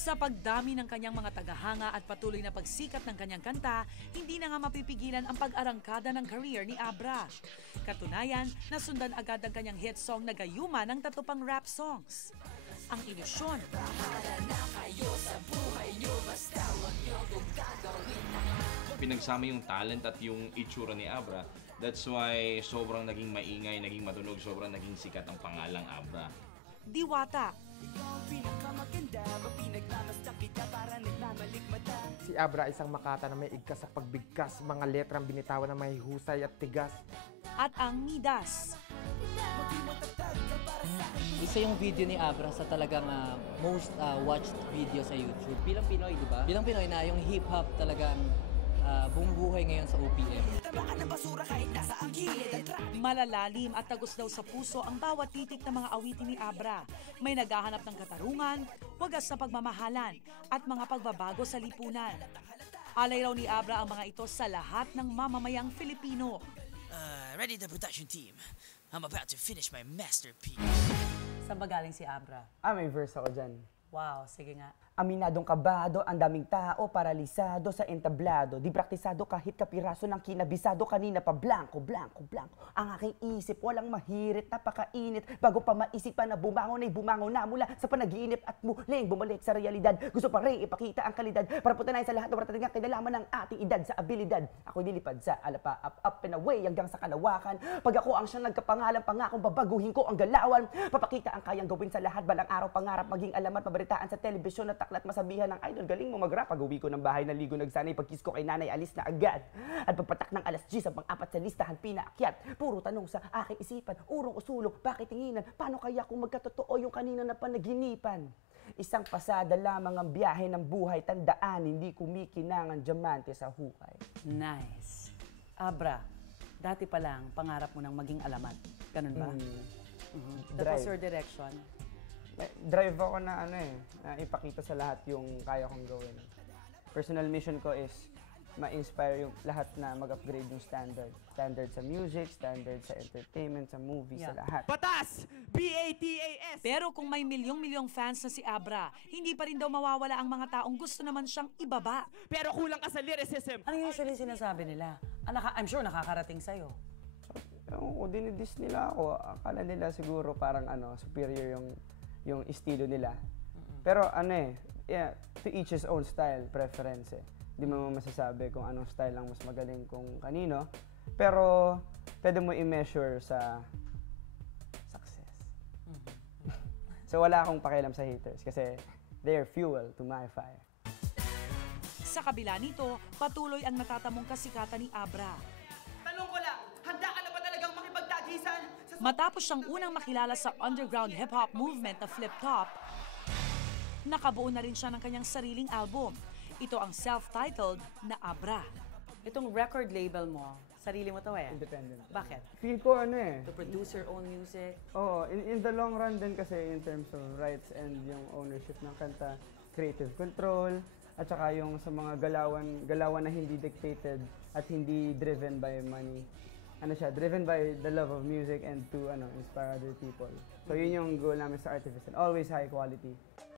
Sa pagdami ng kanyang mga tagahanga at patuloy na pagsikat ng kanyang kanta, hindi na nga mapipigilan ang pag-arangkada ng career ni Abra. Katunayan, nasundan agad ang kanyang hit song na gayuma ng tatupang rap songs. Ang ilusyon. Pinagsama yung talent at yung itsura ni Abra. That's why sobrang naging maingay, naging matunog, sobrang naging sikat ang pangalang Abra. Diwata. Si Abra isang makata na may igkas sa pagbigkas, mga letrang binitawan na may husay at tigas. At ang Midas. Isa yung video ni Abra sa talagang most watched video sa YouTube. Bilang Pinoy, di ba? Bilang Pinoy na yung hip-hop talagang bumubuhay ngayon sa OPM. Malalalim at tagos daw sa puso ang bawat titik ng mga awitin ni Abra. May naghahanap ng katarungan, wagas na pagmamahalan, at mga pagbabago sa lipunan. Alay raw ni Abra ang mga ito sa lahat ng mamamayang Filipino. Ready the production team. I'm about to finish my masterpiece. Saan ba galing si Abra? May verse ako dyan. Wow, sige nga. Aminadong kabado, ang daming tao, paralisado sa entablado. Di praktisado kahit kapiraso ng kinabisado, kanina pa blanco, blanco, blanco. Ang aking isip, walang mahirit, napakainit. Bago pa maisipan na bumangon ay bumangon na mula sa panaginip at muling bumalik sa realidad. Gusto pa rin ipakita ang kalidad para putunayan sa lahat ng maratating ang kinalaman ng ating edad sa abilidad. Ako'y nilipad sa alapa, up and away hanggang sa kalawakan. Pag ako ang siyang nagkapangalan, pangakong babaguhin ko ang galawan. Papakita ang kayang gawin sa lahat, balang araw pangarap maging alamat, mabaritaan sa telebisyon at taklat masabihan ng idol, galing mo mag-rap. Pag-uwi ko ng bahay, naligo nagsanay, pag-kiss ko kay nanay, alis na agad. At pagpatak ng alas 10, ang pang-apat sa listahan, pinaakyat. Puro tanong sa aking isipan, urong o sulong, bakit tinginan? Paano kaya kung magkatotoo yung kanina na panaginipan? Isang pasada lamang ang biyahe ng buhay, tandaan, hindi kumikinang ang diamante sa hukay. Nice. Abra, dati pa lang, pangarap mo ng maging alamat. Ganun ba? That was your direction? Drive ako na na ipakita sa lahat yung kaya kong gawin. Personal mission ko is ma-inspire yung lahat na mag-upgrade yung standard. Standard sa music, standard sa entertainment, sa movies, sa lahat. Batas! B-A-T-A-S! Pero kung may milyong-milyong fans na si Abra, hindi pa rin daw mawawala ang mga taong gusto naman siyang ibaba. Pero kulang ka sa lyricism! Ano usually sinasabi nila? I'm sure nakakarating sa'yo. Kung dinidis nila ako, akala nila siguro parang superior yung estilo nila. Pero to each his own style, preference eh. Di mo masasabi kung anong style ang mas magaling kung kanino. Pero pwede mo i-measure sa success. So wala akong pakialam sa haters kasi they're fuel to my fire. Sa kabila nito, patuloy ang natatamong kasikatan ni Abra. Tanong ko lang, handa ka na ba talagang makipagtagisan? Matapos siyang unang makilala sa underground hip-hop movement na Flip Top, nakabuo na rin siya ng kanyang sariling album. Ito ang self-titled na Abra. Itong record label mo, sarili mo to eh? Independent. Bakit? Feel ko To produce your own music? Oo, in the long run din kasi in terms of rights and yung ownership ng kanta, creative control, at saka yung sa mga galawan na hindi dictated at hindi driven by money. Driven by the love of music and to inspire other people. So yun yung goal namin sa Artifice, and always high quality.